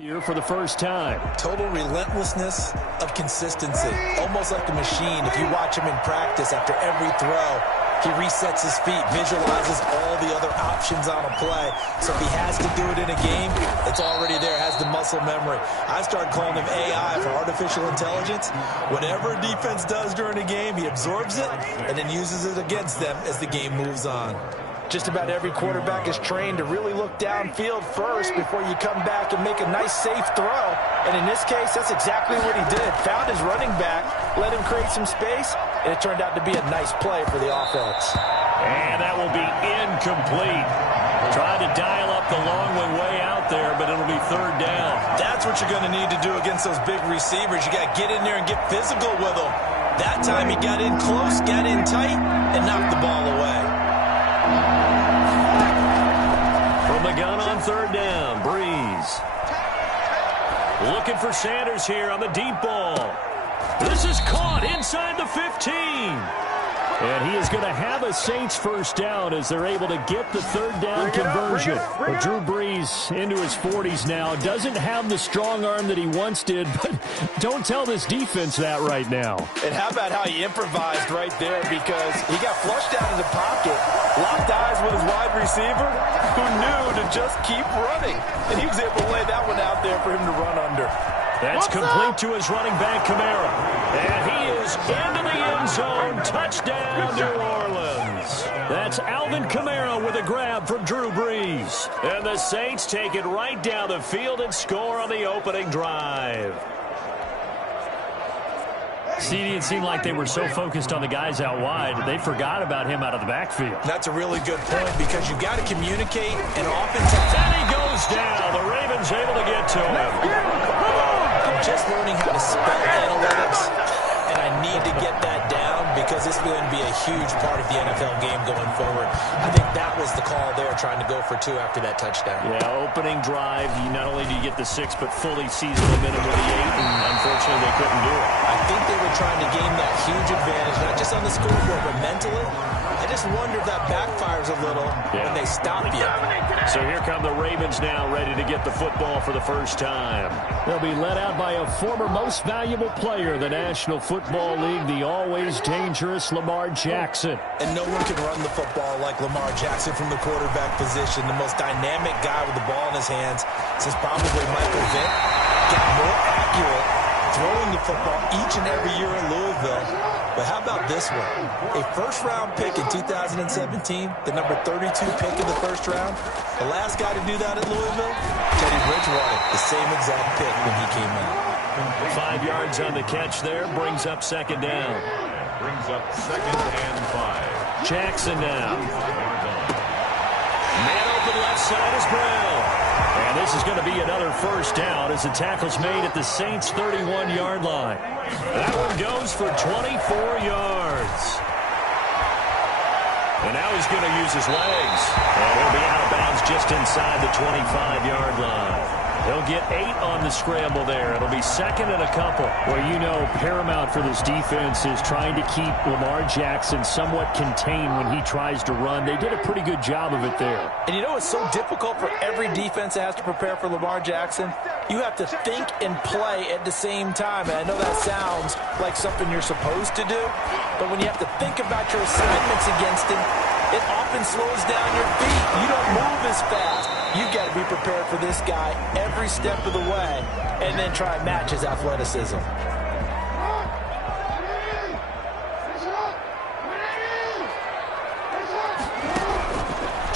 Here for the first time. Total relentlessness of consistency. Almost like a machine. If you watch him in practice, after every throw, he resets his feet, visualizes all the other options on a play. So if he has to do it in a game, it's already there, has the muscle memory. I started calling him AI for artificial intelligence. Whatever a defense does during a game, he absorbs it and then uses it against them as the game moves on. Just about every quarterback is trained to really look downfield first before you come back and make a nice, safe throw. And in this case, that's exactly what he did. Found his running back, let him create some space, and it turned out to be a nice play for the offense. And that will be incomplete. Tried to dial up the long way out there, but it'll be third down. That's what you're going to need to do against those big receivers. You got to get in there and get physical with them. That time he got in close, got in tight, and knocked the ball away. From the gun on third down, Breeze. Looking for Sanders here on the deep ball. This is caught inside the 15. And he is going to have a Saints first down as they're able to get the third down conversion. Well, Drew Brees into his 40s now. Doesn't have the strong arm that he once did, but don't tell this defense that right now. And how about how he improvised right there, because he got flushed out of the pocket, locked eyes with his wide receiver, who knew to just keep running. And he was able to lay that one out there for him to run under. That's complete to his running back, Kamara. And he is into the end zone. Touchdown, New Orleans. That's Alvin Kamara with a grab from Drew Brees. And the Saints take it right down the field and score on the opening drive. CD, it seemed like they were so focused on the guys out wide, they forgot about him out of the backfield. That's a really good point, because you've got to communicate and offense. And he goes down. The Ravens able to get to him. I'm just learning how to spell analytics, and I need to get that down because it's going to be a huge part of the NFL game going forward. I think that was the call there, trying to go for two after that touchdown. Yeah, opening drive, not only do you get the 6, but fully seize the momentum with the 8, and unfortunately they couldn't do it. I think they were trying to gain that huge advantage, not just on the scoreboard, but mentally. I just wonder if that backfires a little when they stop you. So here come the Ravens now, ready to get the football for the first time. They'll be led out by a former most valuable player in the National Football League, the always dangerous Lamar Jackson. And no one can run the football like Lamar Jackson from the quarterback position, the most dynamic guy with the ball in his hands since probably Michael Vick. Got more accurate throwing the football each and every year in Louisville. But how about this one? A first-round pick in 2017, the number 32 pick in the first round. The last guy to do that at Louisville, Teddy Bridgewater, the same exact pick when he came out. 5 yards on the catch there, brings up second down. Brings up second and 5. Jackson now. Man open left side is Brown. And this is going to be another first down as the tackle's made at the Saints' 31-yard line. That one goes for 24 yards. And now he's going to use his legs. And he'll be out of bounds just inside the 25-yard line. He'll get 8 on the scramble there. It'll be second and a couple. Well, you know, paramount for this defense is trying to keep Lamar Jackson somewhat contained when he tries to run. They did a pretty good job of it there. And you know it's so difficult for every defense that has to prepare for Lamar Jackson? You have to think and play at the same time. And I know that sounds like something you're supposed to do, but when you have to think about your assignments against him, it often slows down your feet. You don't move as fast. You've got to be prepared for this guy every step of the way and then try and match his athleticism.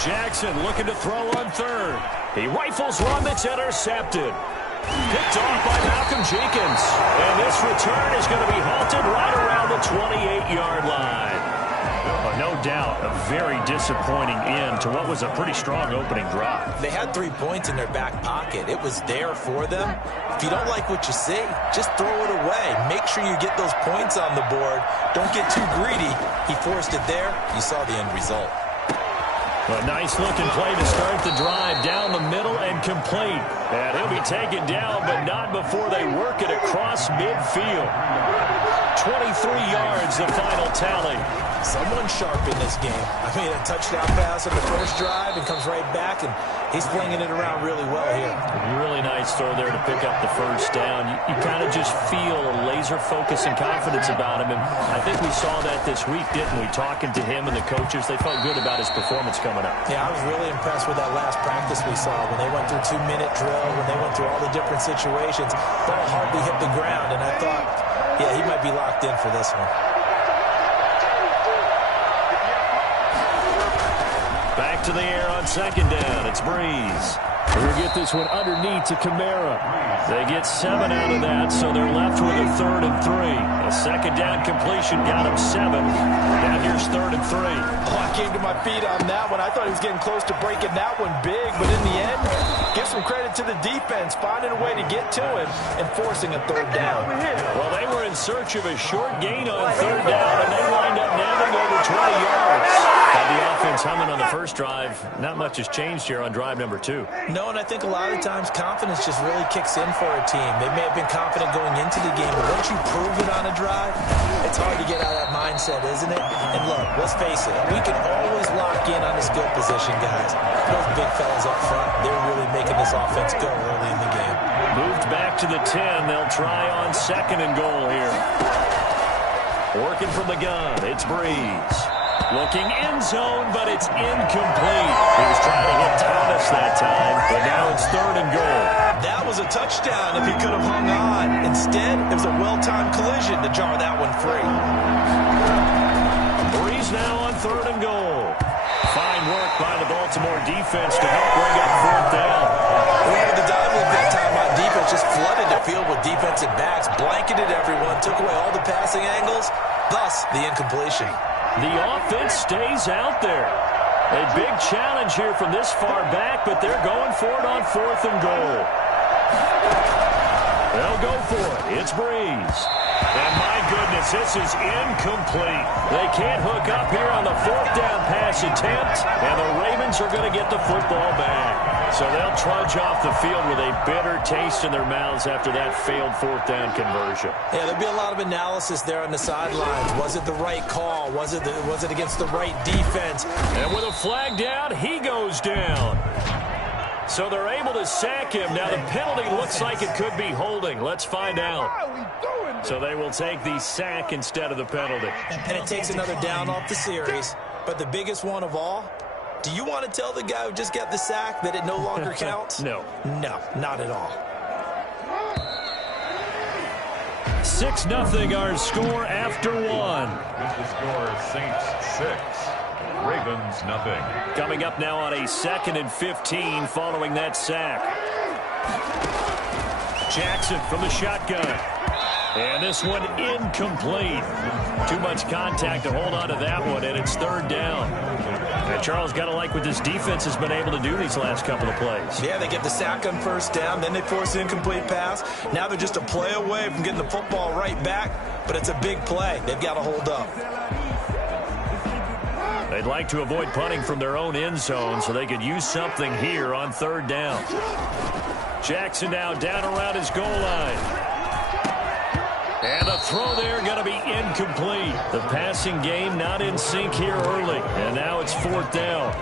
Jackson looking to throw on third. He rifles one that's intercepted. Picked off by Malcolm Jenkins. And this return is going to be halted right around the 28-yard line. No doubt, a very disappointing end to what was a pretty strong opening drive. They had 3 points in their back pocket. It was there for them. If you don't like what you see, just throw it away. Make sure you get those points on the board. Don't get too greedy. He forced it there. You saw the end result. A nice-looking play to start the drive down the middle and complete. And he'll be taken down, but not before they work it across midfield. 23 yards, the final tally. Someone sharp in this game. I mean, a touchdown pass on the first drive and comes right back and He's flinging it around really well here. Really nice throw there to pick up the first down. You kind of just feel a laser focus and confidence about him. And I think we saw that this week, didn't we? Talking to him and the coaches, they felt good about his performance coming up. Yeah, I was really impressed with that last practice we saw when they went through 2-minute drill, when they went through all the different situations. Ball hardly hit the ground, and I thought, yeah, he might be locked in for this one. Back to the air on second down. It's Breeze. We'll get this one underneath to Kamara. They get 7 out of that, so they're left with a 3rd and 3. A second down completion got him 7. Now here's 3rd and 3. Oh, I came to my feet on that one. I thought he was getting close to breaking that one big, but in the end, give some credit to the defense, finding a way to get to him and forcing a 3rd down. Well, they were in search of a short gain on 3rd down, and they wind up nabbing over 20 yards. Had the offense humming on the first drive. Not much has changed here on drive number 2. No, and I think a lot of times confidence just really kicks in for a team. They may have been confident going into the game, but once you prove it on a drive, it's hard to get out of that mindset, isn't it? And look, let's face it, we can always lock in on the skill position, guys. Those big fellas up front, they're really making this offense go early in the game. Moved back to the 10. They'll try on 2nd and goal here. Working from the gun, it's Breeze. Looking end zone, but it's incomplete. He was trying to hit Thomas that time, but now it's 3rd and goal. That was a touchdown if he could have hung on. Instead, it was a well-timed collision to jar that one free. Breeze now on 3rd and goal. Fine work by the Baltimore defense to help bring up 4th down. We had the dive look that time on defense, just flooded the field with defensive backs, blanketed everyone, took away all the passing angles, thus the incompletion. The offense stays out there. A big challenge here from this far back, but they're going for it on 4th and goal. They'll go for it. It's Breeze. And my goodness, this is incomplete. They can't hook up here on the 4th down pass attempt, and the Ravens are going to get the football back. So they'll trudge off the field with a bitter taste in their mouths after that failed 4th down conversion. Yeah, there'll be a lot of analysis there on the sidelines. Was it the right call? Was it against the right defense? And with a flag down, he goes down. So they're able to sack him. Now the penalty looks like it could be holding. Let's find out. So they will take the sack instead of the penalty. And it takes another down off the series. But the biggest one of all, do you want to tell the guy who just got the sack that it no longer counts? No. No, not at all. 6-0 our score after 1. With the score, Saints 6, Ravens 0. Coming up now on a 2nd and 15 following that sack. Jackson from the shotgun. And this one incomplete. Too much contact to hold on to that one, and it's 3rd down. And Charles, got to like what this defense has been able to do these last couple of plays. Yeah, they get the sack on 1st down, then they force an incomplete pass. Now they're just a play away from getting the football right back, but it's a big play. They've got to hold up. They'd like to avoid punting from their own end zone so they could use something here on 3rd down. Jackson now down around his goal line. And the throw there going to be incomplete. The passing game not in sync here early. And now it's 4th down.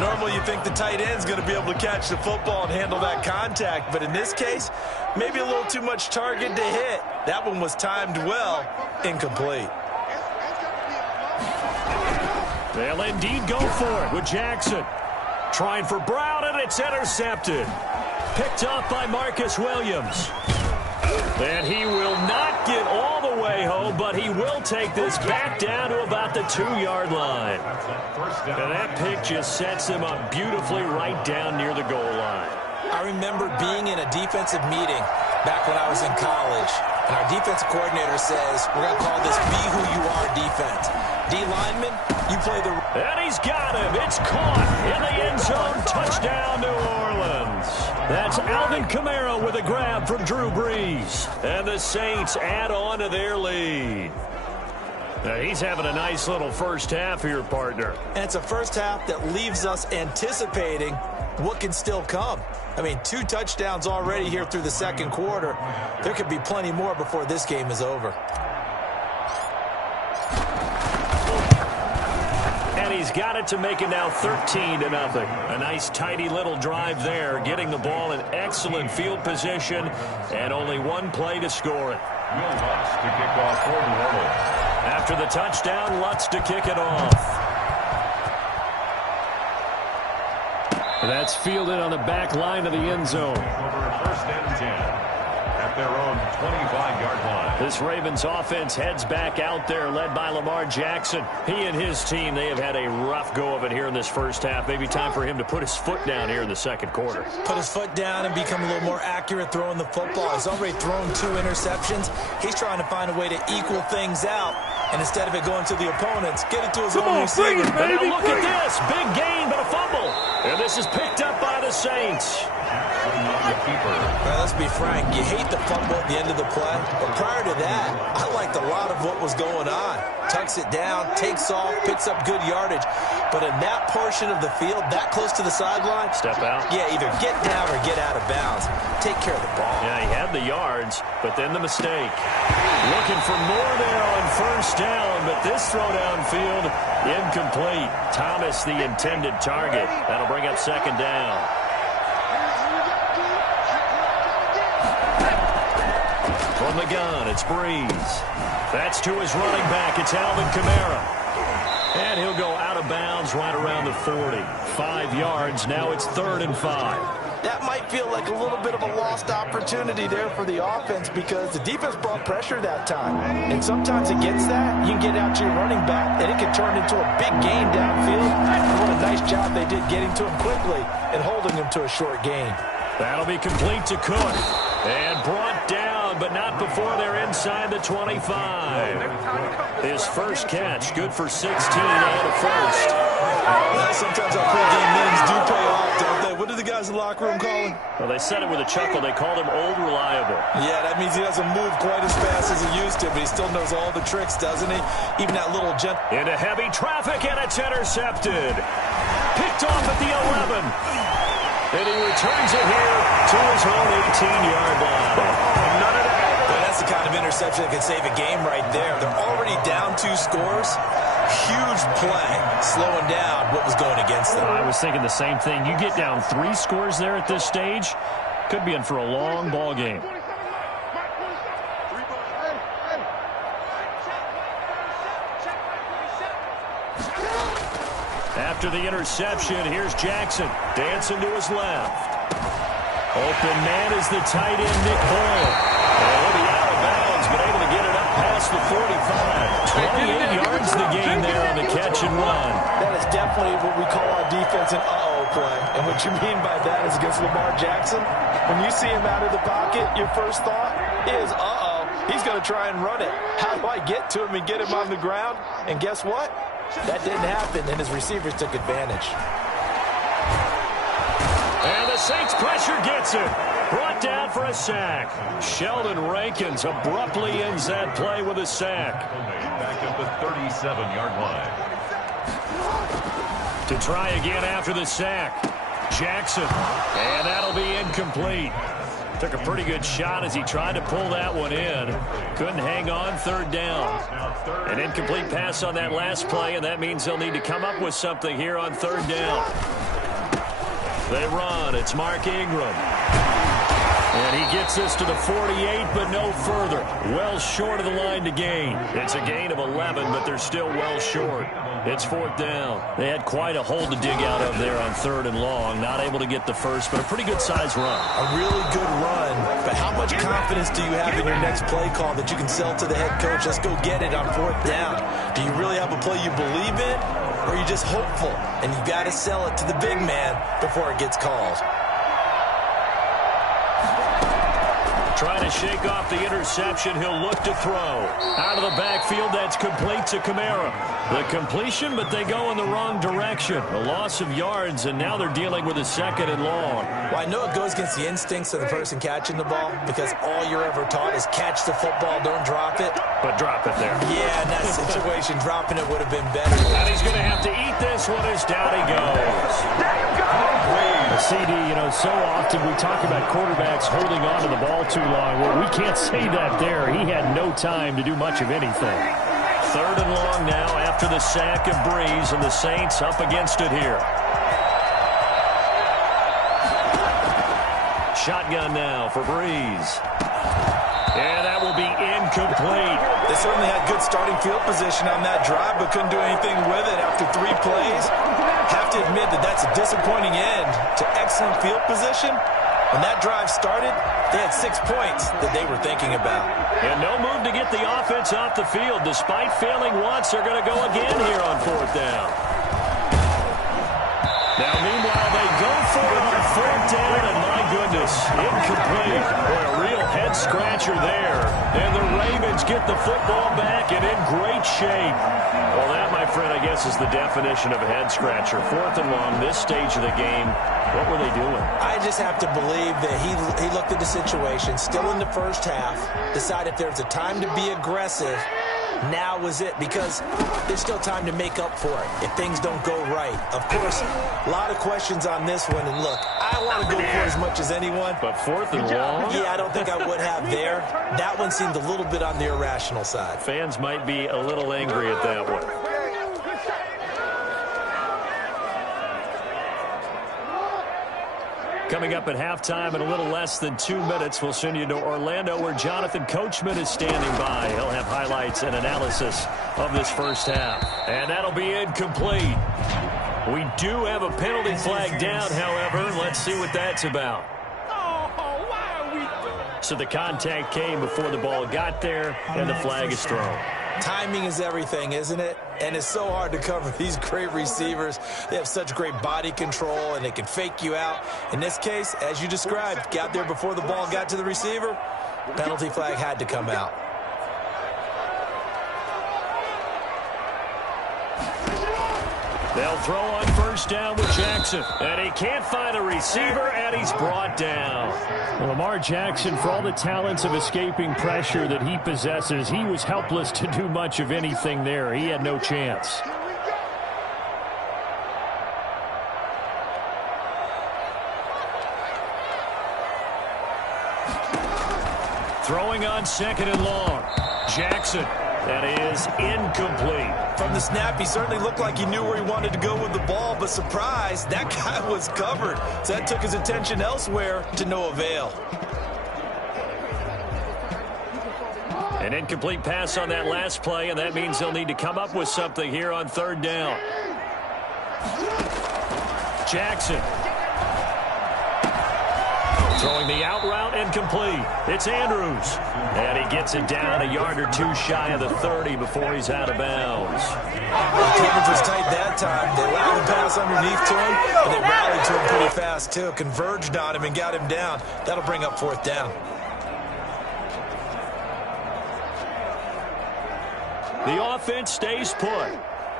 Normally you think the tight end's going to be able to catch the football and handle that contact. But in this case, maybe a little too much target to hit. That one was timed well. Incomplete. They'll indeed go for it with Jackson. Trying for Brown, and it's intercepted. Picked up by Marcus Williams. And he will not get all the way home, but he will take this back down to about the 2-yard line. And that pick just sets him up beautifully right down near the goal line. I remember being in a defensive meeting back when I was in college, and our defensive coordinator says, we're going to call this Be Who You Are defense. D lineman, you play the... And he's got him. It's caught in the end zone. Touchdown, New Orleans. That's Alvin Kamara with a grab from Drew Brees. And the Saints add on to their lead. Now he's having a nice little first half here, partner. And it's a first half that leaves us anticipating what can still come. I mean, 2 touchdowns already here through the 2nd quarter. There could be plenty more before this game is over. And he's got it to make it now 13-0. A nice, tidy little drive there, getting the ball in excellent field position, and only one play to score it. Will Lutz to kick off for New Orleans. After the touchdown, Lutz to kick it off. That's fielded on the back line of the end zone. Over 1st and 10 at their own 25-yard line. This Ravens offense heads back out there, led by Lamar Jackson. He and his team, they have had a rough go of it here in this first half. Maybe time for him to put his foot down here in the second quarter. Put his foot down and become a little more accurate throwing the football. He's already thrown 2 interceptions. He's trying to find a way to equal things out. And instead of it going to the opponents, get it to his own receiver. But now look at this. Big gain, but a fumble. And this is picked up by the Saints. Let's be frank. You hate the fumble at the end of the play. But prior to that, I liked a lot of what was going on. Tucks it down, takes off, picks up good yardage. But in that portion of the field, that close to the sideline, step out. Yeah, either get down or get out of bounds. Take care of the ball. Yeah, he had the yards, but then the mistake. Looking for more there on 1st down, but this throw downfield, incomplete. Thomas, the intended target. That'll bring up 2nd down. From the gun, it's Breeze. That's to his running back. It's Alvin Kamara. And he'll go out of bounds right around the 40. 5 yards. Now it's 3rd and 5. That might feel like a little bit of a lost opportunity there for the offense because the defense brought pressure that time. And sometimes against that, you can get out to your running back, and it can turn into a big gain downfield. What a nice job they did getting to him quickly and holding him to a short gain. That'll be complete to Cook. And brought down, but not before they're inside the 25. His first catch, good for 16 and a first. Sometimes our pregame meetings do pay off, don't they? What do the guys in the locker room call him? Well, they said it with a chuckle. They called him Old Reliable. Yeah, that means he doesn't move quite as fast as he used to, but he still knows all the tricks, doesn't he? Even that little into heavy traffic, and it's intercepted. Picked off at the 11. And he returns it here to his own 18-yard line. None of that. Well, that's the kind of interception that can save a game right there. They're already down 2 scores. Huge play, slowing down what was going against them. I was thinking the same thing. You get down 3 scores there at this stage, could be in for a long ball game. After the interception, here's Jackson dancing to his left. Open man is the tight end, Nick Boyle. And he'll be out of bounds, but able to get it up past the 45. 28 yards the gain there on the catch and run. That is definitely what we call our defense an uh-oh play. And what you mean by that is against Lamar Jackson, when you see him out of the pocket, your first thought is, uh-oh, he's going to try and run it. How do I get to him and get him on the ground? And guess what? That didn't happen, and his receivers took advantage. And the Saints pressure gets it. Brought down for a sack. Sheldon Rankins abruptly ends that play with a sack. Back at the 37-yard line. To try again after the sack. Jackson. And that'll be incomplete. Took a pretty good shot as he tried to pull that one in. Couldn't hang on, 3rd down. An incomplete pass on that last play, and that means they'll need to come up with something here on 3rd down. They run. It's Mark Ingram. And he gets this to the 48, but no further. Well short of the line to gain. It's a gain of 11, but they're still well short. It's 4th down. They had quite a hole to dig out of there on 3rd and long. Not able to get the first, but a pretty good-sized run. A really good run, but how much confidence do you have in your next play call that you can sell to the head coach? Let's go get it on 4th down. Do you really have a play you believe in, or are you just hopeful? And you got to sell it to the big man before it gets called. Trying to shake off the interception. He'll look to throw. Out of the backfield, that's complete to Kamara. The completion, but they go in the wrong direction. A loss of yards, and now they're dealing with a 2nd and long. Well, I know it goes against the instincts of the person catching the ball because all you're ever taught is catch the football, don't drop it. But drop it there. Yeah, in that situation, dropping it would have been better. And he's going to have to eat this one as down he goes. CD, you know, so often we talk about quarterbacks holding on to the ball too long. Well, we can't say that there. He had no time to do much of anything. 3rd and long now after the sack of Breeze, and the Saints up against it here. Shotgun now for Breeze. And that will be incomplete. They certainly had good starting field position on that drive, but couldn't do anything with it after 3 plays. Have to admit that that's a disappointing end to excellent field position. When that drive started, they had 6 points that they were thinking about. And no move to get the offense off the field. Despite failing once, they're going to go again here on 4th down. Now, meanwhile, they go for it on 4th down, and my goodness, incomplete. Boy, a real head-scratcher there. And the Ravens get the football back and in great shape. Well, that, my friend, I guess is the definition of a head-scratcher. 4th and long, this stage of the game. What were they doing? I just have to believe that he looked at the situation, still in the first half, decided if there's a time to be aggressive, now was it, because there's still time to make up for it if things don't go right. Of course, a lot of questions on this one, and look, I want to go for it as much as anyone. But 4th and long? Yeah, I don't think I would have there. That one seemed a little bit on the irrational side. Fans might be a little angry at that one. Coming up at halftime in a little less than 2 minutes, we'll send you to Orlando where Jonathan Coachman is standing by. He'll have highlights and analysis of this first half. And that'll be incomplete. We do have a penalty flag down, however. Let's see what that's about. So the contact came before the ball got there, and the flag is thrown. Timing is everything, isn't it? And it's so hard to cover these great receivers. They have such great body control, and they can fake you out. In this case, as you described, got there before the ball got to the receiver. Penalty flag had to come out. They'll throw on 1st down with Jackson. And he can't find a receiver, and he's brought down. Well, Lamar Jackson, for all the talents of escaping pressure that he possesses, he was helpless to do much of anything there. He had no chance. Throwing on 2nd and long. Jackson. That is incomplete. From the snap, he certainly looked like he knew where he wanted to go with the ball, but surprise, that guy was covered. So that took his attention elsewhere to no avail. An incomplete pass on that last play, and that means they'll need to come up with something here on 3rd down. Jackson. Throwing the out route incomplete. It's Andrews. And he gets it down a yard or 2 shy of the 30 before he's out of bounds. The coverage was tight that time. They allowed the pass underneath to him, but they rallied to him pretty fast, too. Converged on him and got him down. That'll bring up 4th down. The offense stays put.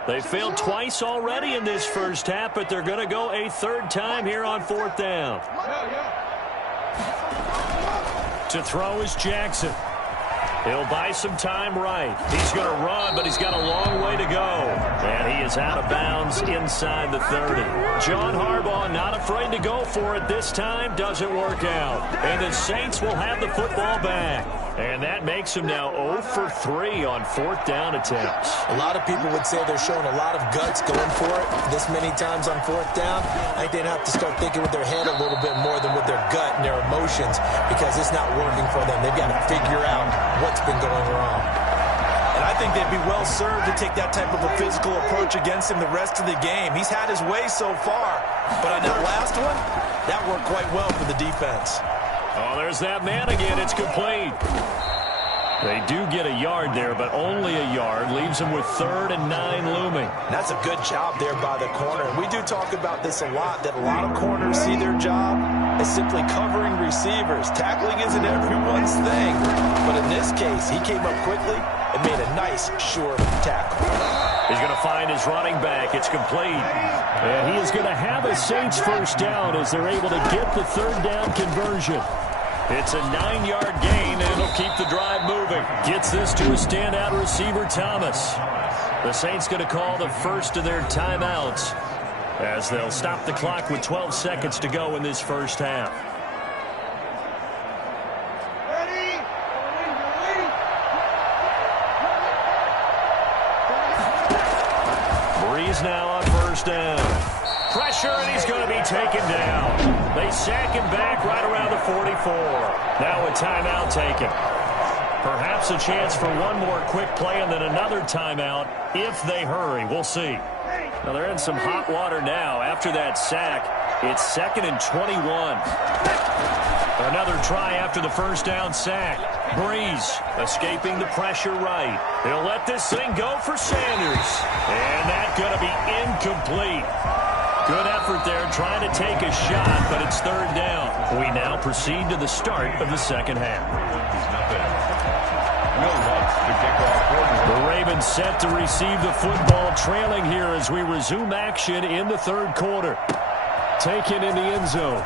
They failed twice already in this first half, but they're going to go a 3rd time here on 4th down. To throw is Jackson. He'll buy some time right. He's going to run, but he's got a long way to go. And he is out of bounds inside the 30. John Harbaugh not afraid to go for it this time. Doesn't work out. And the Saints will have the football back. And that makes him now 0 for 3 on 4th down attempts. A lot of people would say they're showing a lot of guts going for it this many times on 4th down. I think they'd have to start thinking with their head a little bit more than with their gut and their emotions, because it's not working for them. They've got to figure out what's been going wrong. And I think they'd be well served to take that type of a physical approach against him the rest of the game. He's had his way so far, but on that last one, that worked quite well for the defense. Oh, there's that man again. It's complete. They do get a yard there, but only a yard. Leaves them with 3rd and 9 looming. That's a good job there by the corner. And we do talk about this a lot, that a lot of corners see their job as simply covering receivers. Tackling isn't everyone's thing. But in this case, he came up quickly and made a nice, sure tackle. He's going to find his running back. It's complete. And he is going to have a Saints 1st down as they're able to get the 3rd down conversion. It's a 9-yard gain, and it'll keep the drive moving. Gets this to a standout receiver, Thomas. The Saints going to call the first of their timeouts as they'll stop the clock with 12 seconds to go in this first half. Breeze now on first down. Pressure, and he's going to be taken down. They sack him back right around the 44. Now a timeout taken. Perhaps a chance for one more quick play and then another timeout if they hurry. We'll see. Now they're in some hot water now. After that sack, it's 2nd and 21. Another try after the first down sack. Breeze escaping the pressure right. He'll let this thing go for Sanders. And that's going to be incomplete. Good effort there trying to take a shot, but it's 3rd down. We now proceed to the start of the second half. The Ravens set to receive the football, trailing here as we resume action in the 3rd quarter. Taken in the end zone.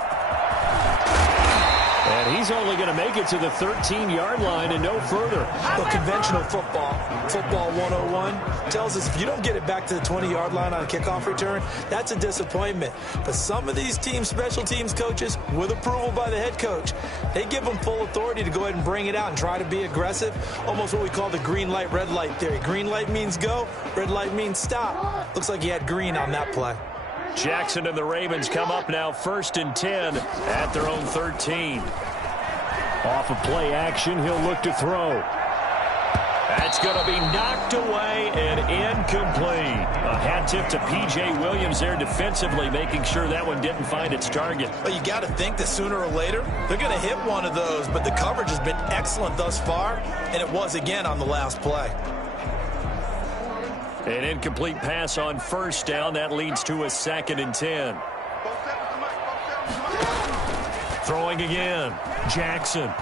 And he's only going to make it to the 13-yard line and no further. Well, conventional football 101, tells us if you don't get it back to the 20-yard line on a kickoff return, that's a disappointment. But some of these team special teams coaches, with approval by the head coach, they give them full authority to go ahead and bring it out and try to be aggressive, almost what we call the green light, red light theory. Green light means go, red light means stop. Looks like he had green on that play. Jackson and the Ravens come up now 1st and 10 at their own 13. Off of play action, he'll look to throw. That's going to be knocked away and incomplete. A hat tip to P.J. Williams there defensively, making sure that one didn't find its target. Well, you got to think that sooner or later, they're going to hit one of those, but the coverage has been excellent thus far, and it was again on the last play. An incomplete pass on first down. That leads to a 2nd and 10. Throwing again. Jackson.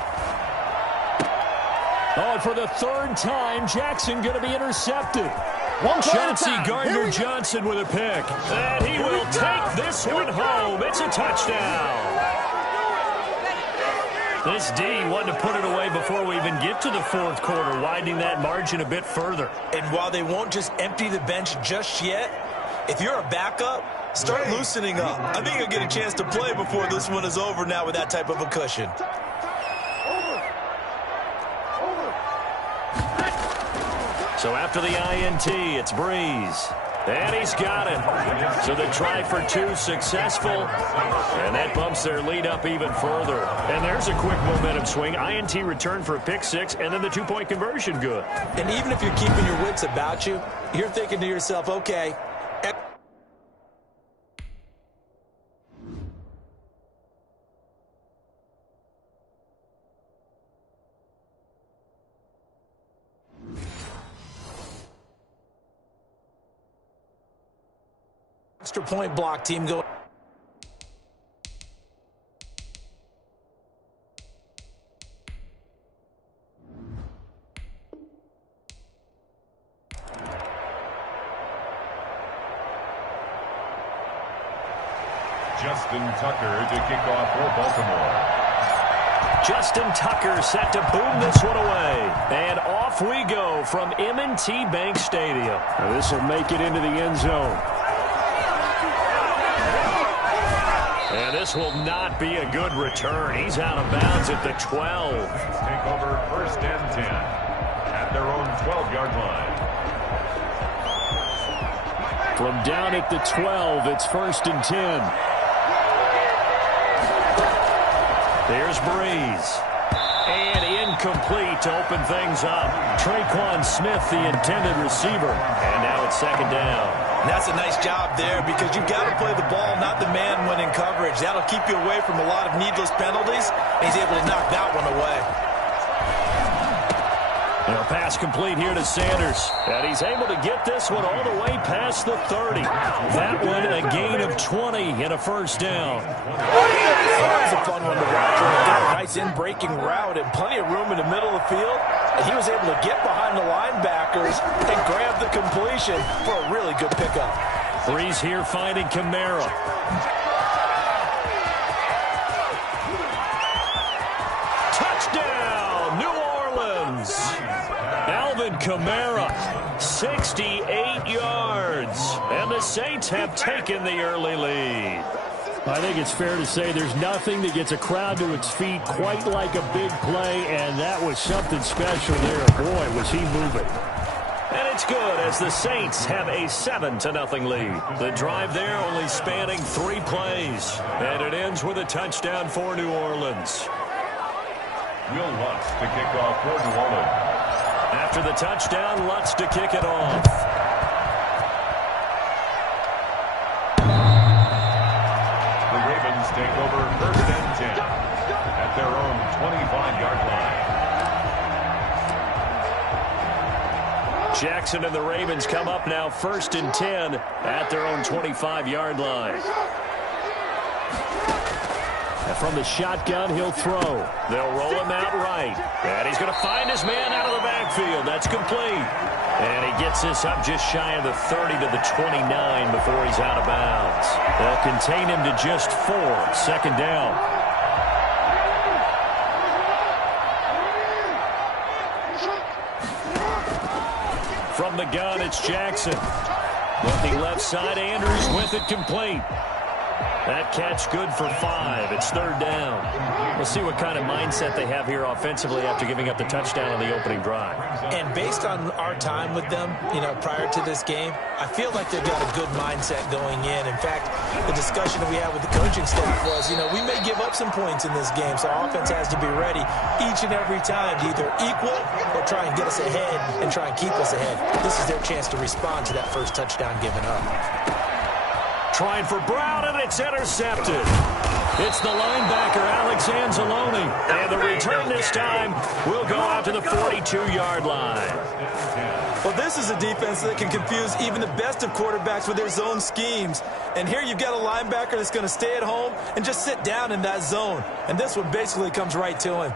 Oh, and for the 3rd time, Jackson going to be intercepted. Chauncey Gardner-Johnson with a pick. And he will take this one home. It's a touchdown. This D wanted to put it away before we even get to the 4th quarter, widening that margin a bit further. And while they won't just empty the bench just yet, if you're a backup, start loosening up. I think you'll get a chance to play before this one is over now with that type of a cushion. So after the INT, it's Breeze. And he's got it. So the try for 2 successful. And that bumps their lead up even further. And there's a quick momentum swing. INT return for a pick 6, and then the 2-point conversion good. And even if you're keeping your wits about you, you're thinking to yourself, okay, extra point block team going. Justin Tucker to kick off for Baltimore. Justin Tucker set to boom this one away. And off we go from M&T Bank Stadium. This will make it into the end zone. And this will not be a good return. He's out of bounds at the 12. Take over 1st and 10 at their own 12-yard line. From down at the 12, it's 1st and 10. There's Breeze. And incomplete to open things up. Traquan Smith, the intended receiver. And now it's 2nd down. And that's a nice job there because you've got to play the ball, not the man when in coverage. That'll keep you away from a lot of needless penalties. And he's able to knock that one away. And a pass complete here to Sanders. And he's able to get this one all the way past the 30. That one a gain of 20 and a 1st down. That was a fun one to watch. A nice in-breaking route and plenty of room in the middle of the field. And he was able to get behind the linebackers and grab the completion for a really good pickup. Breeze here finding Kamara. Touchdown, New Orleans. Alvin Kamara, 68 yards. And the Saints have taken the early lead. I think it's fair to say there's nothing that gets a crowd to its feet quite like a big play, and that was something special there. Boy, was he moving. And it's good as the Saints have a 7-0 lead. The drive there only spanning 3 plays. And it ends with a touchdown for New Orleans. Will Lutz to kick off for New Orleans. After the touchdown, Lutz to kick it off. The Ravens take over 1st and 10 at their own 25-yard line. Jackson and the Ravens come up now 1st and 10 at their own 25-yard line. And from the shotgun, he'll throw. They'll roll him out right. And he's going to find his man out of the backfield. That's complete. And he gets this up just shy of the 30 to the 29 before he's out of bounds. They'll contain him to just 4. 2nd down. From the gun, it's Jackson. Looking left side, Andrews with it complete. That catch good for 5. It's 3rd down. We'll see what kind of mindset they have here offensively after giving up the touchdown on the opening drive. And based on our time with them, prior to this game, I feel like they've got a good mindset going in. In fact, the discussion that we had with the coaching staff was, we may give up some points in this game, so our offense has to be ready each and every time to either equal or try and get us ahead and try and keep us ahead. This is their chance to respond to that first touchdown given up. Trying for Brown, and it's intercepted. It's the linebacker, Alex Anzalone. And the return this time will go out to the 42-yard line. Well, this is a defense that can confuse even the best of quarterbacks with their zone schemes. And here you've got a linebacker that's going to stay at home and just sit down in that zone. And this one basically comes right to him.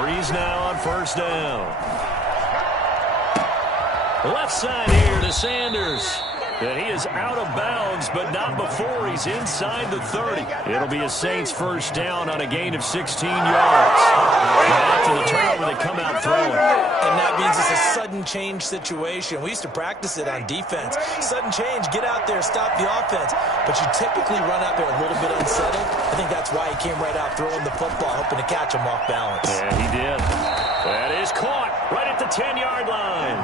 Breeze now on 1st down. Left side here to Sanders. And he is out of bounds, but not before he's inside the 30. It'll be a Saints 1st down on a gain of 16 yards. And after the turnover, they come out throwing. And that means it's a sudden change situation. We used to practice it on defense. Sudden change, get out there, stop the offense. But you typically run out there a little bit unsettled. I think that's why he came right out throwing the football, hoping to catch him off balance. Yeah, he did. That is caught right at the 10-yard line.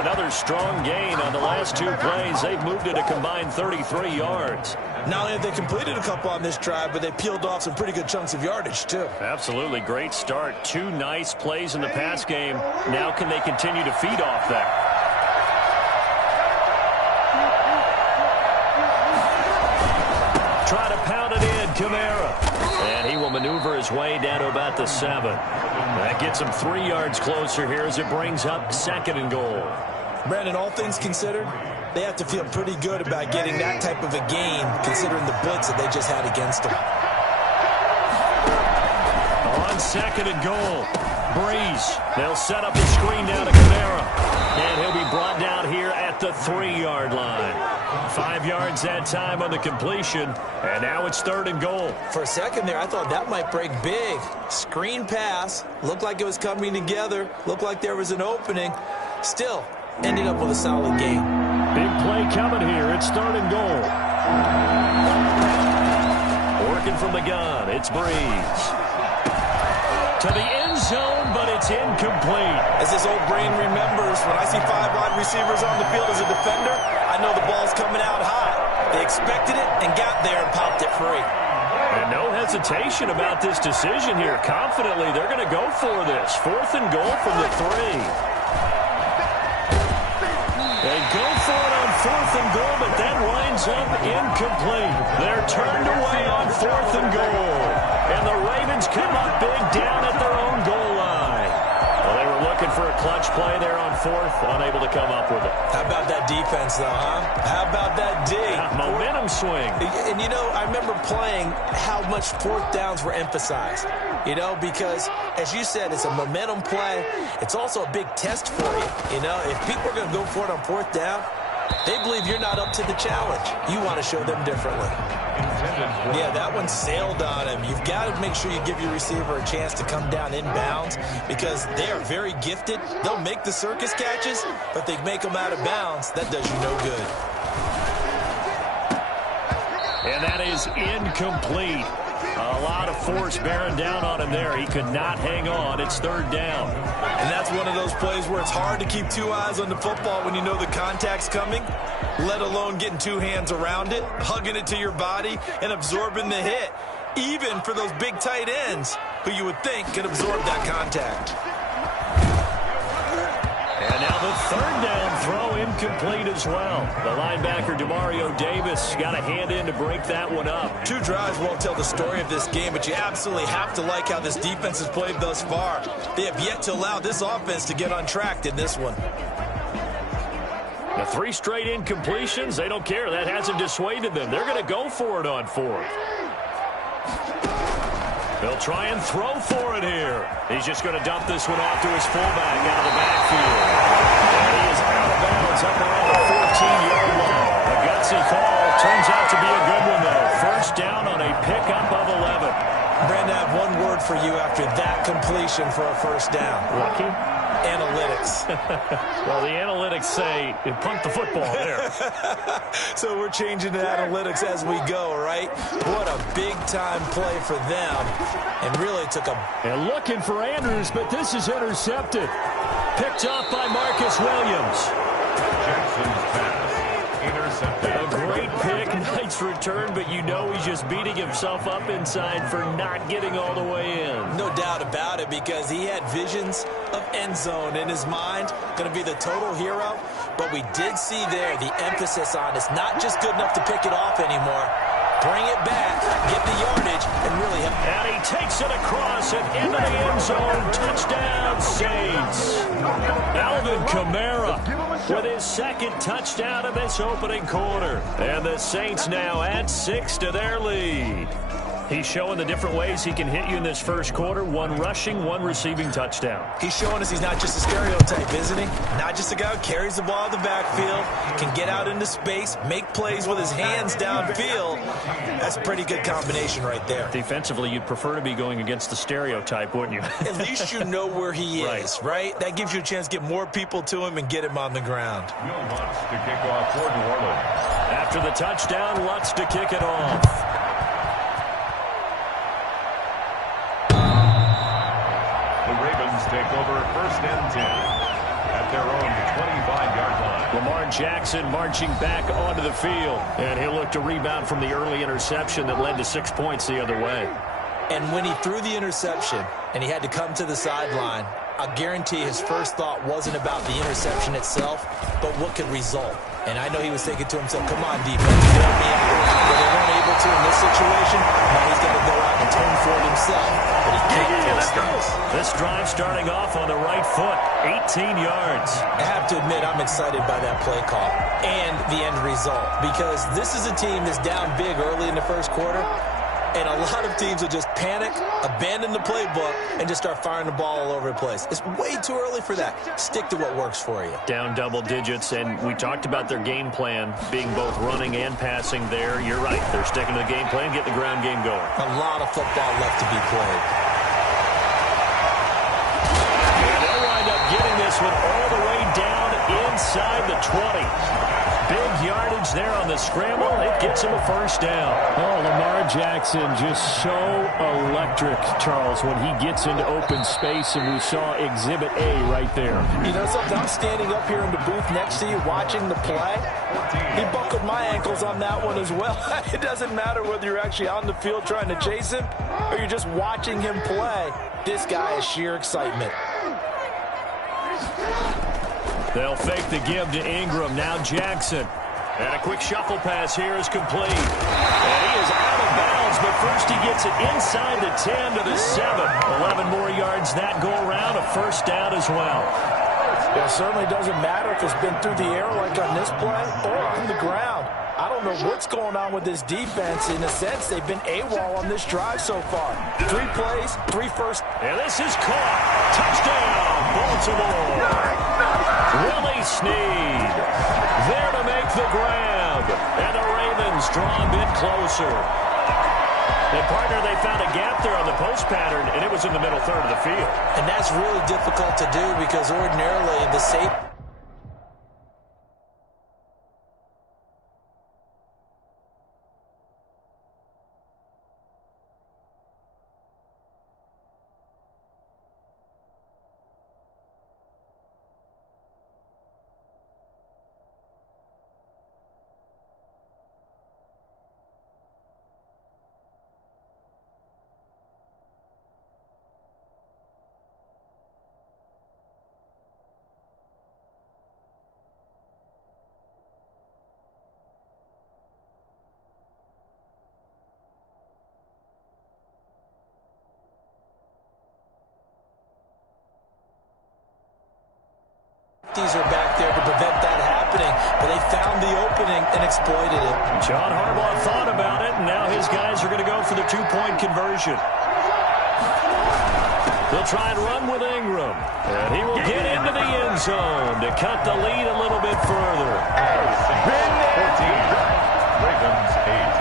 Another strong gain on the last 2 plays. They've moved it a combined 33 yards. Not only have they completed a couple on this drive, but they peeled off some pretty good chunks of yardage, too. Absolutely great start. 2 nice plays in the pass game. Now can they continue to feed off that? Try to pound it in, Kamara. And he will maneuver his way down to about the 7. That gets him 3 yards closer here as it brings up 2nd and goal. Brandon, all things considered, they have to feel pretty good about getting that type of a gain, considering the blitz that they just had against them. On 2nd and goal, Breeze. They'll set up the screen down to Kamara. And he'll be brought down here at the 3-yard line. 5 yards that time on the completion. And now it's 3rd and goal. For a second there, I thought that might break big. Screen pass. Looked like it was coming together. Looked like there was an opening. Still, ended up with a solid game. Big play coming here. It's 3rd and goal. Working from the gun. It's Breeze. To the end zone, but it's incomplete. As this old brain remembers, when I see 5 wide receivers on the field as a defender, I know the ball's coming out high. They expected it and got there and popped it free. And no hesitation about this decision here. Confidently, they're going to go for this. 4th and goal from the 3. They go for it on 4th and goal, but that winds up incomplete. They're turned away on 4th and goal. And the Ravens come up big down at their own goal line. Well, they were looking for a clutch play there on 4th, unable to come up with it. How about that defense, though, huh? How about that D? Momentum swing. And, I remember playing how much 4th downs were emphasized. Because, as you said, it's a momentum play. It's also a big test for you. If people are going to go for it on 4th down, they believe you're not up to the challenge. You want to show them differently. Yeah, that one sailed on him. You've got to make sure you give your receiver a chance to come down inbounds because they are very gifted. They'll make the circus catches, but they make them out of bounds. That does you no good. And that is incomplete. A lot of force bearing down on him there. He could not hang on. It's third down. And that's one of those plays where it's hard to keep two eyes on the football when you know the contact's coming, let alone getting two hands around it, hugging it to your body, and absorbing the hit, even for those big tight ends who you would think could absorb that contact. And now the third down throw incomplete as well. The linebacker, Demario Davis, got a hand in to break that one up. Two drives won't tell the story of this game, but you absolutely have to like how this defense has played thus far. They have yet to allow this offense to get on track in this one. The 3 straight incompletions, they don't care. That hasn't dissuaded them. They're going to go for it on 4th. They'll try and throw for it here. He's just going to dump this one off to his fullback out of the backfield. And he is out of bounds up around the 14-yard line. A gutsy call. Turns out to be a good one, though. First down on a pickup of 11. Brandon, I have one word for you after that completion for a first down. Lucky? Analytics. Well, the analytics say pump the football there. So we're changing to analytics as we go, right? What a big-time play for them. And really took a... And looking for Andrews, but this is intercepted. Picked off by Marcus Williams. Jackson's pass intercepted. A great pick, nice return, but you know he's just beating himself up inside for not getting all the way in. No doubt about it, because he had visions of end zone in his mind. Going to be the total hero. But we did see there the emphasis on it's not just good enough to pick it off anymore. Bring it back, get the yardage, and really help. And he takes it across and into the end zone. Touchdown, Saints. Alvin Kamara with his second touchdown of this opening quarter. And the Saints now add 6 to their lead. He's showing the different ways he can hit you in this first quarter. 1 rushing, 1 receiving touchdown. He's showing us he's not just a stereotype, isn't he? Not just a guy who carries the ball in the backfield, can get out into space, make plays with his hands downfield. That's a pretty good combination right there. Defensively, you'd prefer to be going against the stereotype, wouldn't you? At least you know where he is, right? That gives you a chance to get more people to him and get him on the ground. Will Lutz to kick off for New Orleans. After the touchdown, Lutz to kick it off. Take over first and 10 at their own 25-yard line. Lamar Jackson marching back onto the field. And he'll look to rebound from the early interception that led to 6 points the other way. And when he threw the interception and he had to come to the sideline, I guarantee his first thought wasn't about the interception itself, but what could result. And I know he was thinking to himself, come on, defense, bail me out. But they weren't able to in this situation. Now he's got to go out and turn for it himself. But he can't those things. This drive starting off on the right foot, 18 yards. I have to admit, I'm excited by that play call and the end result, because this is a team that's down big early in the first quarter. And a lot of teams will just panic, abandon the playbook, and just start firing the ball all over the place. It's way too early for that. Stick to what works for you. Down double digits, and we talked about their game plan being both running and passing there. You're right. They're sticking to the game plan, getting the ground game going. A lot of football left to be played. And they'll wind up getting this one all the way down inside the 20. Big yardage there on the scramble. It gets him a first down. Oh, Lamar Jackson just so electric, Charles, when he gets into open space, and we saw Exhibit A right there. You know something? I'm standing up here in the booth next to you watching the play. He buckled my ankles on that one as well. It doesn't matter whether you're actually on the field trying to chase him or you're just watching him play. This guy is sheer excitement. They'll fake the give to Ingram. Now Jackson. And a quick shuffle pass here is complete. And he is out of bounds, but first he gets it inside the 10 to the 7. 11 more yards that go around. A first down as well. Yeah, it certainly doesn't matter if it's been through the air like on this play or on the ground. I don't know what's going on with this defense. In a sense, they've been AWOL on this drive so far. 3 plays, 3 first. And this is caught. Touchdown, Baltimore. Willie Snead there to make the grab. And the Ravens draw a bit closer. And, partner, they found a gap there on the post pattern, and it was in the middle third of the field. And that's really difficult to do because ordinarily the safety These are back there to prevent that happening, but they found the opening and exploited it. John Harbaugh thought about it, and now his guys are going to go for the two-point conversion. They'll try and run with Ingram, and he will get into the end zone to cut the lead a little bit further. 14, Ravens 8.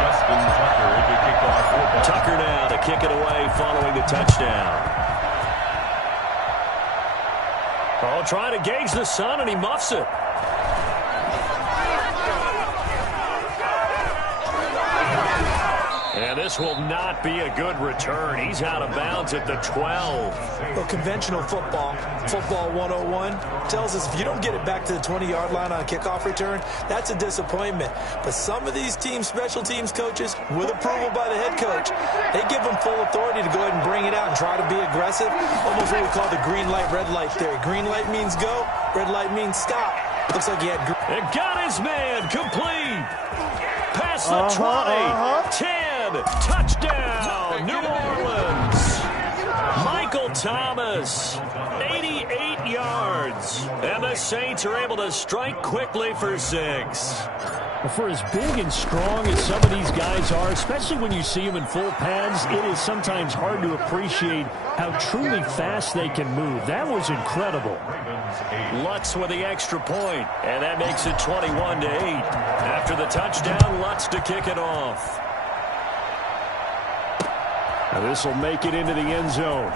Justin Tucker to kick off. Tucker now to kick it away following the touchdown. Oh, trying to gauge the sun, and he muffs it. And this will not be a good return. He's out of bounds at the 12. Well, conventional football 101, tells us if you don't get it back to the 20-yard line on a kickoff return, that's a disappointment. But some of these teams, special teams coaches, with approval by the head coach, they give them full authority to go ahead and bring it out and try to be aggressive. Almost what we call the green light, red light theory. Green light means go, red light means stop. Looks like he had... It got his man complete. Past the 20, 10, touchdown, New Orleans. Michael Thomas, 88 yards. And the Saints are able to strike quickly for 6. For as big and strong as some of these guys are, especially when you see them in full pads, it is sometimes hard to appreciate how truly fast they can move. That was incredible. Lutz with the extra point, and that makes it 21-8. After the touchdown, Lutz to kick it off. Now this will make it into the end zone.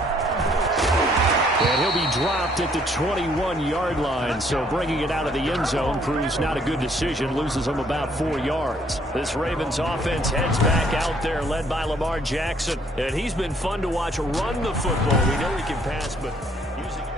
And he'll be dropped at the 21-yard line, so bringing it out of the end zone proves not a good decision, loses him about 4 yards. This Ravens offense heads back out there, led by Lamar Jackson. And he's been fun to watch run the football. We know he can pass, but using it.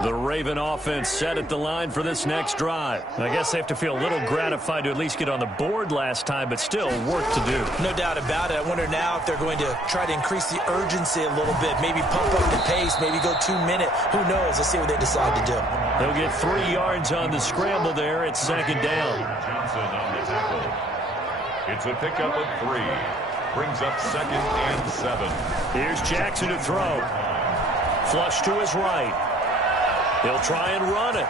The Raven offense set at the line for this next drive. I guess they have to feel a little gratified to at least get on the board last time, but still work to do. No doubt about it. I wonder now if they're going to try to increase the urgency a little bit, maybe pump up the pace, maybe go 2 minute. Who knows? Let's see what they decide to do. They'll get 3 yards on the scramble there. It's second down. Johnson on the tackle. It's a pickup of 3. Brings up 2nd and 7. Here's Jackson to throw. Flush to his right. He'll try and run it.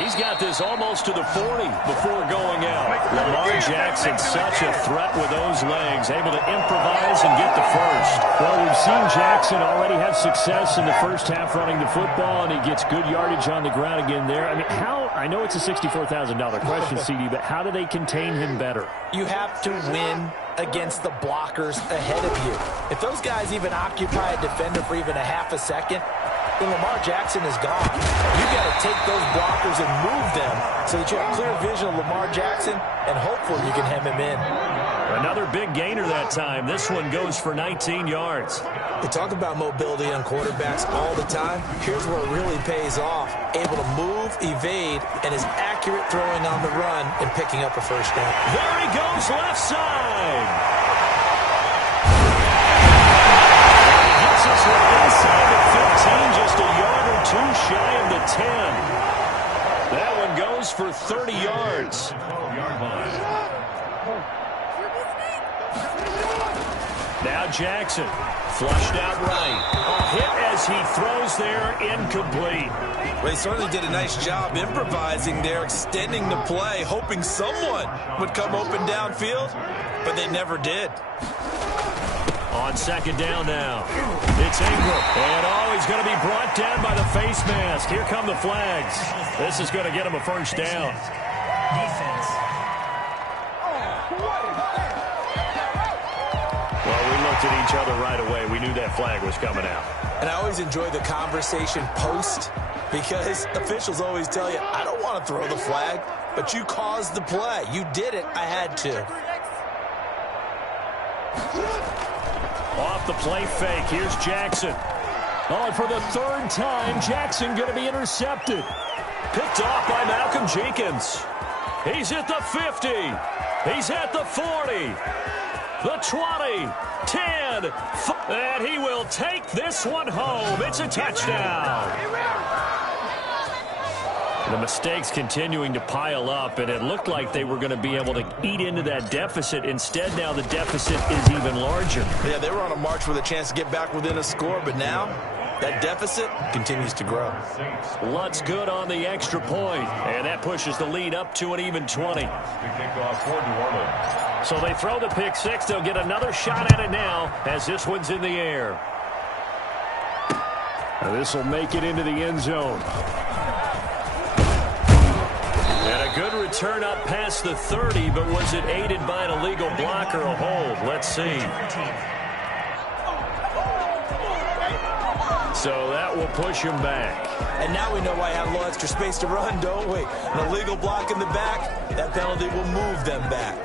He's got this almost to the 40 before going out. Lamar Jackson, such a threat with those legs, able to improvise and get the first. Well, we've seen Jackson already have success in the first half running the football, and he gets good yardage on the ground again there. I mean, I know it's a $64,000 question, CD, but how do they contain him better? You have to win against the blockers ahead of you. If those guys even occupy a defender for even a half a second, then Lamar Jackson is gone. You've got to take those blockers and move them so that you have clear vision of Lamar Jackson, and hopefully you can hem him in. Another big gainer that time. This one goes for 19 yards. They talk about mobility on quarterbacks all the time. Here's where it really pays off. Able to move, evade, and is accurate throwing on the run and picking up a first down. There he goes, left side. Gets us inside the 15, just a yard or 2 shy of the 10. That one goes for 30 yards. 12-yard line. Now Jackson, flushed out right. A hit as he throws there, incomplete. Well, they certainly did a nice job improvising there, extending the play, hoping someone would come open downfield, but they never did. On second down now, it's Ingram. And he's going to be brought down by the face mask. Here come the flags. This is going to get him a first down. Defense. Well, we looked at each other right away. We knew that flag was coming out. And I always enjoy the conversation post, because officials always tell you, I don't want to throw the flag, but you caused the play. You did it. I had to. Off the play fake, here's Jackson. Oh, and for the 3rd time, Jackson going to be intercepted. Picked off by Malcolm Jenkins. He's at the 50. He's at the 40. The 20. 10. And he will take this one home. It's a touchdown. The mistakes continuing to pile up, and it looked like they were going to be able to eat into that deficit. Instead, now the deficit is even larger. Yeah, they were on a march with a chance to get back within a score, but now that deficit continues to grow. Lutz good on the extra point, and that pushes the lead up to an even 20. The kickoff for New Orleans. So they throw the pick six. They'll get another shot at it now as this one's in the air. Now this will make it into the end zone. And a good return up past the 30, but was it aided by an illegal block or a hold? Let's see. So that will push him back. And now we know why I have a little extra space to run, don't we? An illegal block in the back, that penalty will move them back.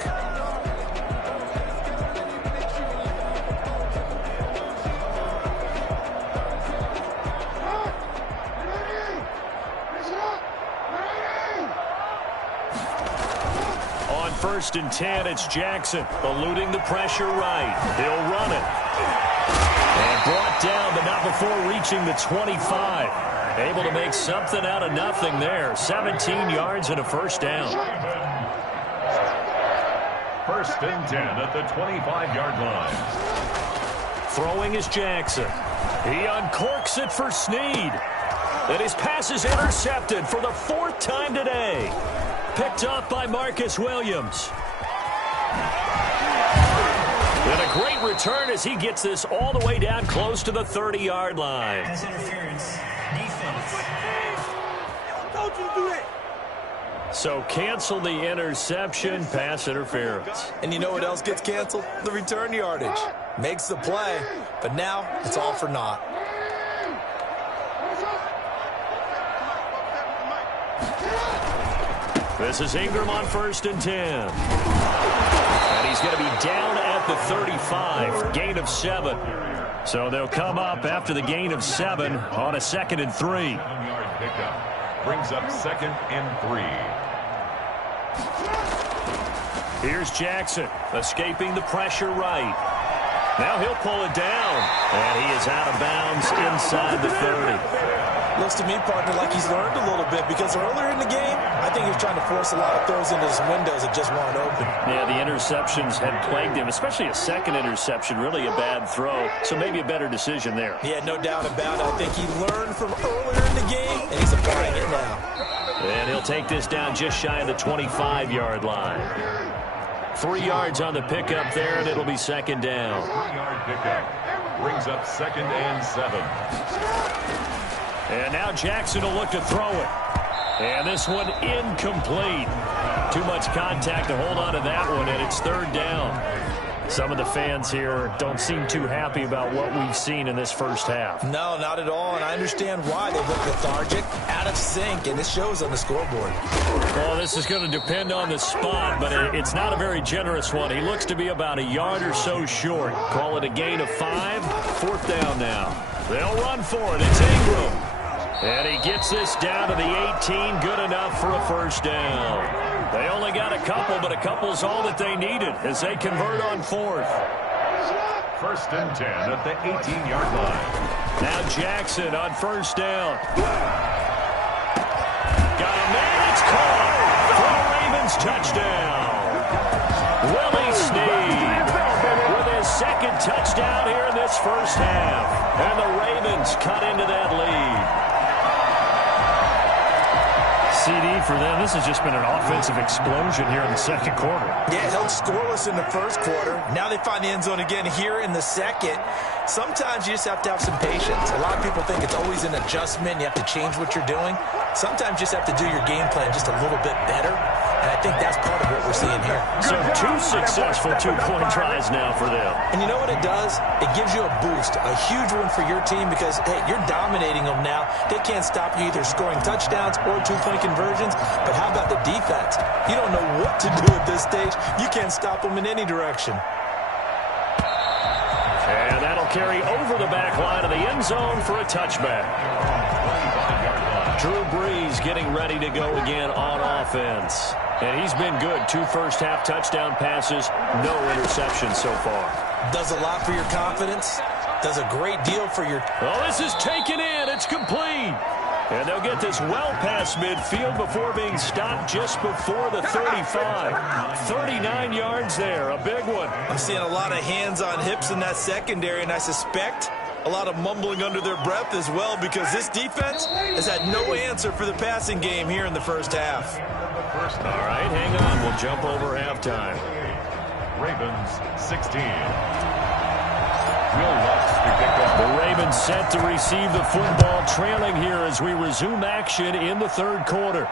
On 1st and 10, it's Jackson eluding the pressure right. He'll run it. And brought down, but not before reaching the 25. Able to make something out of nothing there. 17 yards and a first down. 1st and 10 at the 25-yard line. Throwing is Jackson. He uncorks it for Snead. And his pass is intercepted for the 4th time today. Picked up by Marcus Williams. And a great return as he gets this all the way down close to the 30-yard line. Pass interference. Defense. Don't you do it. So cancel the interception, pass interference. And you know what else gets canceled? The return yardage. Makes the play, but now it's all for naught. This is Ingram on 1st and 10. And he's going to be down at the 35, gain of 7. So they'll come up after the gain of 7 on a 2nd and 3. 7-yard pickup brings up 2nd and 3. Here's Jackson escaping the pressure right. Now he'll pull it down, and he is out of bounds inside the 30. Looks to me, partner, like he's learned a little bit because earlier in the game, I think he was trying to force a lot of throws into his windows that just weren't open. Yeah, the interceptions had plagued him, especially a second interception, really a bad throw. So maybe a better decision there. Yeah, no doubt about it. I think he learned from earlier in the game, and he's applying it now. And he'll take this down just shy of the 25-yard line. 3 yards on the pickup there, and it'll be 2nd down. 3-yard pickup brings up 2nd and 7. And now Jackson will look to throw it. And this one incomplete. Too much contact to hold on to that one, and it's 3rd down. Some of the fans here don't seem too happy about what we've seen in this first half. No, not at all, and I understand why. They look lethargic, out of sync, and this shows on the scoreboard. Well, this is going to depend on the spot, but it's not a very generous one. He looks to be about a yard or so short. Call it a gain of 5. 4th down now. They'll run for it. It's Ingram. And he gets this down to the 18. Good enough for a first down. They only got a couple, but a couple's all that they needed as they convert on 4th. 1st and 10 at the 18-yard line. Now Jackson on 1st down. Got a man. It's caught for a Ravens touchdown. Willie Snead with his 2nd touchdown here in this first half. And the Ravens cut into that lead. CD for them. This has just been an offensive explosion here in the 2nd quarter. Yeah, held scoreless in the 1st quarter. Now they find the end zone again here in the 2nd. Sometimes you just have to have some patience. A lot of people think it's always an adjustment. You have to change what you're doing. Sometimes you just have to do your game plan just a little bit better. And I think that's part of what we're seeing here. So 2 successful 2-point tries now for them. And you know what it does? It gives you a boost, a huge one for your team because, hey, you're dominating them now. They can't stop you either scoring touchdowns or 2-point conversions. But how about the defense? You don't know what to do at this stage. You can't stop them in any direction. And that'll carry over the back line of the end zone for a touchback. 25-yard line. Drew Brees getting ready to go again on offense. And he's been good. 2 first-half touchdown passes, no interceptions so far. Does a lot for your confidence. Does a great deal for your... Oh, this is taken in. It's complete. And they'll get this well past midfield before being stopped just before the 35. 39 yards there, a big one. I'm seeing a lot of hands on hips in that secondary, and I suspect a lot of mumbling under their breath as well, because this defense has had no answer for the passing game here in the first half. All right, hang on. We'll jump over halftime. Ravens 16. Will Lutz to kick off. The Ravens set to receive the football, trailing here as we resume action in the third quarter.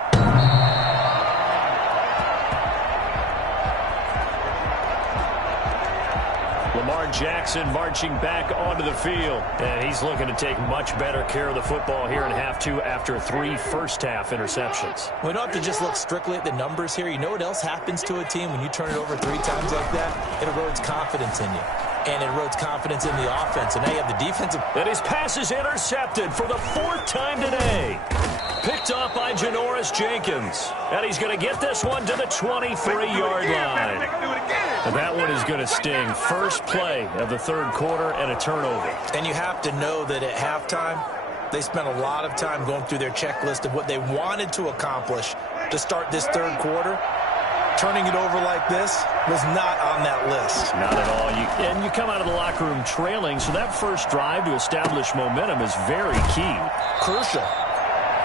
Lamar Jackson marching back onto the field. And he's looking to take much better care of the football here in half two after 3 first-half interceptions. We don't have to just look strictly at the numbers here. You know what else happens to a team when you turn it over 3 times like that? It erodes confidence in you. And it erodes confidence in the offense. And now you have the defensive. And his pass is intercepted for the 4th time today. Picked off by Janoris Jenkins. And he's going to get this one to the 23-yard line. And that one is going to sting. First play of the third quarter and a turnover. And you have to know that at halftime, they spent a lot of time going through their checklist of what they wanted to accomplish to start this third quarter. Turning it over like this was not on that list. Not at all. And you come out of the locker room trailing, so that first drive to establish momentum is very key. Crucial.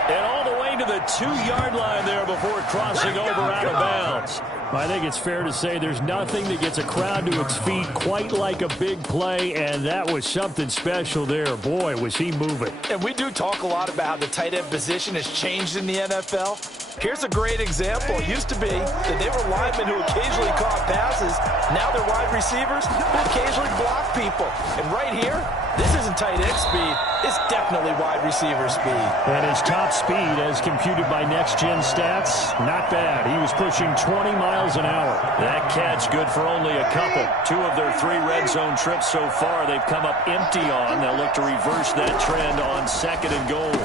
And all the way to the 2-yard line there before crossing over out of bounds. I think it's fair to say there's nothing that gets a crowd to its feet quite like a big play, and that was something special there. Boy, was he moving. And we do talk a lot about how the tight end position has changed in the NFL. Here's a great example. It used to be that they were linemen who occasionally caught passes. Now they're wide receivers who occasionally block people. And right here, this isn't tight end speed. It's definitely wide receiver speed. And his top speed, as computed by Next Gen Stats, not bad. He was pushing 20 miles an hour. That catch good for only a couple. 2 of their 3 red zone trips so far they've come up empty on. They'll look to reverse that trend on 2nd and goal.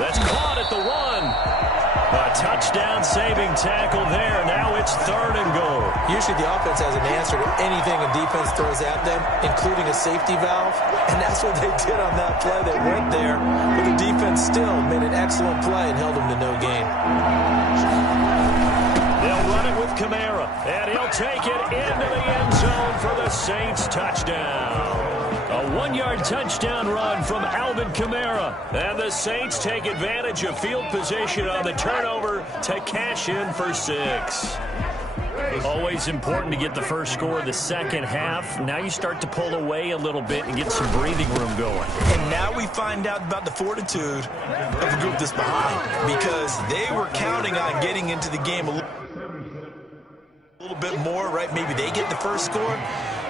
That's caught at the 1. A touchdown-saving tackle there. Now it's 3rd and goal. Usually the offense has an answer to anything a defense throws at them, including a safety valve. And that's what they did on that play. They went there, but the defense still made an excellent play and held them to no gain. They'll run it with Kamara, and he'll take it into the end zone for the Saints touchdown. A 1-yard touchdown run from Alvin Kamara. And the Saints take advantage of field position on the turnover to cash in for 6. Always important to get the first score of the second half. Now you start to pull away a little bit and get some breathing room going. And now we find out about the fortitude of the group that's behind, because they were counting on getting into the game a little bit more, right? Maybe they get the first score.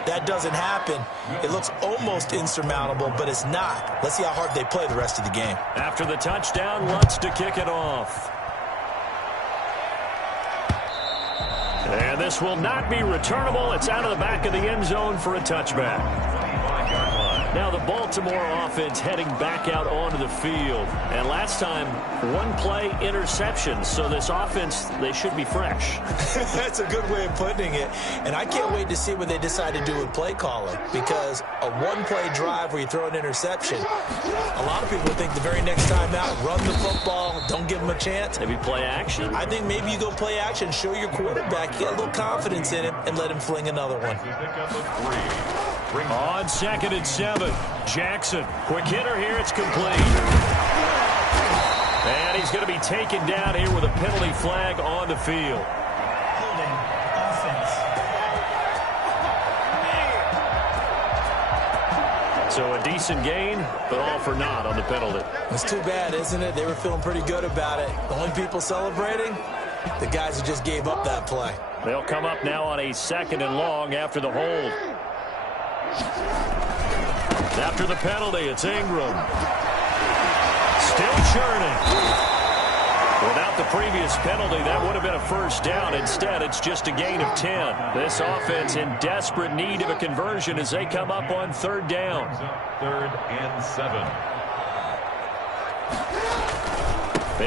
That doesn't happen. It looks almost insurmountable, but it's not. Let's see how hard they play the rest of the game. After the touchdown, Lutz to kick it off. And this will not be returnable. It's out of the back of the end zone for a touchback. Now the Baltimore offense heading back out onto the field. And last time, 1 play interception. So this offense, they should be fresh. That's a good way of putting it. And I can't wait to see what they decide to do with play calling, because a 1-play drive where you throw an interception, a lot of people think the very next time out, run the football, don't give them a chance. Maybe play action? I think maybe you go play action, show your quarterback, get a little confidence in him, and let him fling another one. On 2nd and 7, Jackson. Quick hitter here, it's complete. And he's going to be taken down here with a penalty flag on the field. Holding offense. So a decent gain, but all for naught on the penalty. It's too bad, isn't it? They were feeling pretty good about it. The only people celebrating, the guys who just gave up that play. They'll come up now on a 2nd and long after the hold. After the penalty, it's Ingram. Still churning. Without the previous penalty, that would have been a first down. Instead, it's just a gain of 10. This offense in desperate need of a conversion as they come up on 3rd down. 3rd and 7.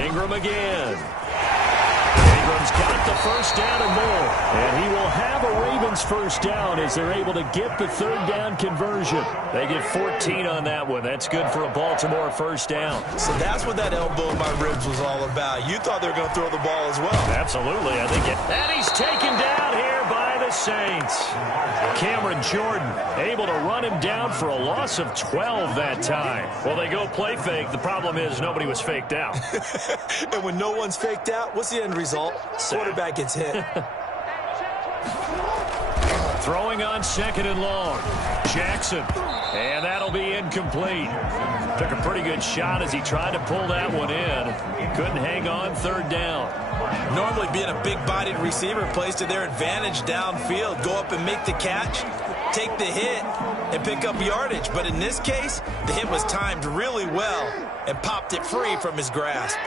Ingram again. Ingram's got the first down and more. And he will have a Ravens first down as they're able to get the third down conversion. They get 14 on that one. That's good for a Baltimore first down. So that's what that elbow in my ribs was all about. You thought they were going to throw the ball as well. Absolutely, I think it. And he's taken down here by the Saints. Cameron Jordan able to run him down for a loss of 12 that time. Well, they go play fake. The problem is nobody was faked out. And when no one's faked out, what's the end result? Quarterback gets hit. Throwing on second and long. Jackson. And that'll be incomplete. Took a pretty good shot as he tried to pull that one in. Couldn't hang on third down. Normally being a big-bodied receiver plays to their advantage downfield. Go up and make the catch, take the hit, and pick up yardage. But in this case, the hit was timed really well and popped it free from his grasp.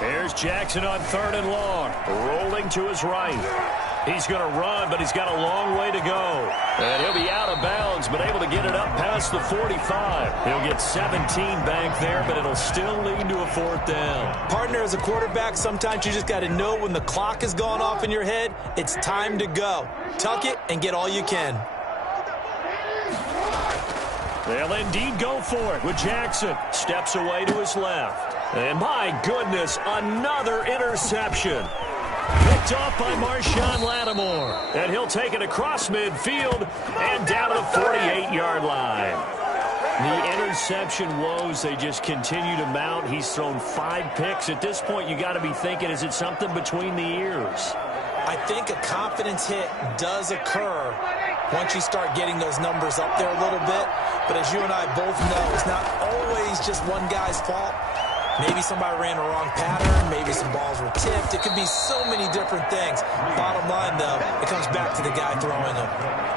Here's Jackson on third and long. Rolling to his right. He's going to run, but he's got a long way to go. And he'll be out of bounds, but able to get it up past the 45. He'll get 17 back there, but it'll still lead to a fourth down. Partner, as a quarterback, sometimes you just got to know when the clock has gone off in your head, it's time to go. Tuck it and get all you can. They'll indeed go for it with Jackson. Steps away to his left. And my goodness, another interception. Picked off by Marshawn Lattimore. And he'll take it across midfield and down to the 48-yard line. The interception woes, they just continue to mount. He's thrown 5 picks. At this point, you got to be thinking, is it something between the ears? I think a confidence hit does occur once you start getting those numbers up there a little bit. But as you and I both know, it's not always just one guy's fault. Maybe somebody ran a wrong pattern. Maybe some balls were tipped. It could be so many different things. Bottom line, though, it comes back to the guy throwing them.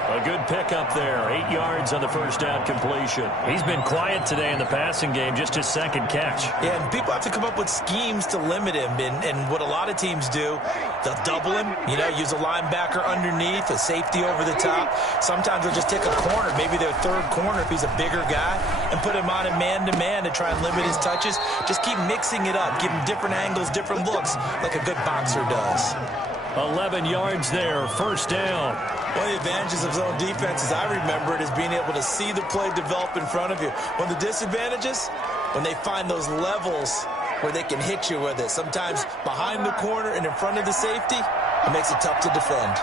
A good pickup there. 8 yards on the first down completion. He's been quiet today in the passing game, just his second catch. Yeah, and people have to come up with schemes to limit him. And what a lot of teams do, they'll double him, use a linebacker underneath, a safety over the top. Sometimes they'll just take a corner, maybe their third corner if he's a bigger guy, and put him on a man-to-man to try and limit his touches. Just keep mixing it up, give him different angles, different looks, like a good boxer does. 11 yards there, first down. One of the advantages of zone defense, as I remember it, is being able to see the play develop in front of you. One of the disadvantages, when they find those levels where they can hit you with it. Sometimes behind the corner and in front of the safety, it makes it tough to defend.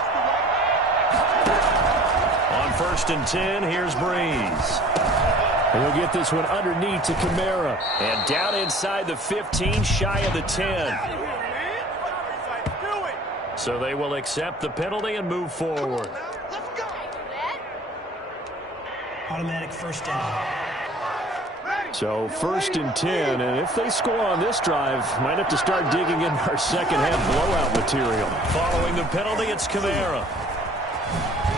On first and 10, here's Breeze. He'll get this one underneath to Kamara. And down inside the 15, shy of the 10. So they will accept the penalty and move forward. Automatic first down. So first and 10, and if they score on this drive, might have to start digging in our second half blowout material. Following the penalty, it's Kamara.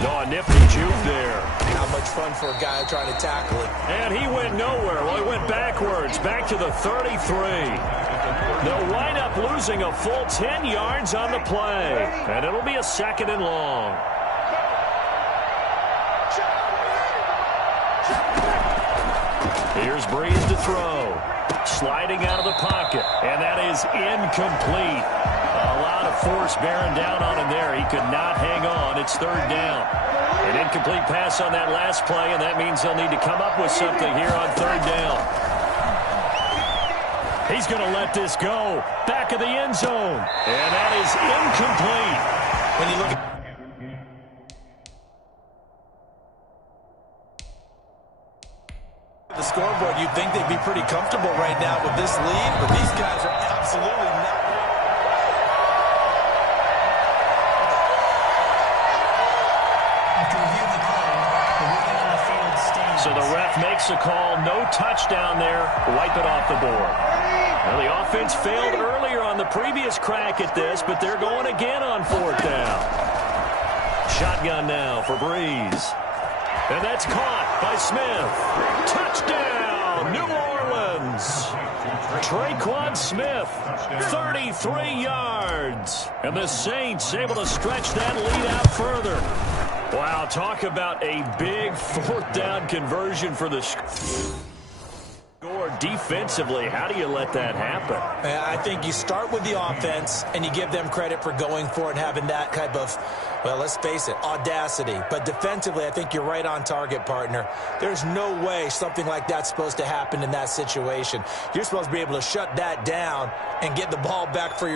Oh, nifty juke there. Not much fun for a guy trying to tackle it. And he went nowhere. Well, he went backwards, back to the 33. They'll wind up losing a full 10 yards on the play. And it'll be a second and long. Here's Breeze to throw. Sliding out of the pocket. And that is incomplete. A lot of force bearing down on him there. He could not hang on. It's third down. An incomplete pass on that last play, and that means they'll need to come up with something here on third down. He's going to let this go. Back of the end zone. And that is incomplete. When you look at the scoreboard, you'd think they'd be pretty comfortable right now with this lead, but these guys are absolutely not. After reviewing the call, the ruling on the field stands. So the ref makes a call. No touchdown there. Wipe it off the board. Well, the offense failed earlier on the previous crack at this, but they're going again on fourth down. Shotgun now for Breeze. And that's caught by Smith. Touchdown, New Orleans. Traquan Smith, 33 yards. And the Saints able to stretch that lead out further. Wow, talk about a big fourth down conversion for the... Or defensively, how do you let that happen? I think you start with the offense, and you give them credit for going for it and having that type of, well, let's face it, audacity. But defensively, I think you're right on target, partner. There's no way something like that's supposed to happen in that situation. You're supposed to be able to shut that down and get the ball back for your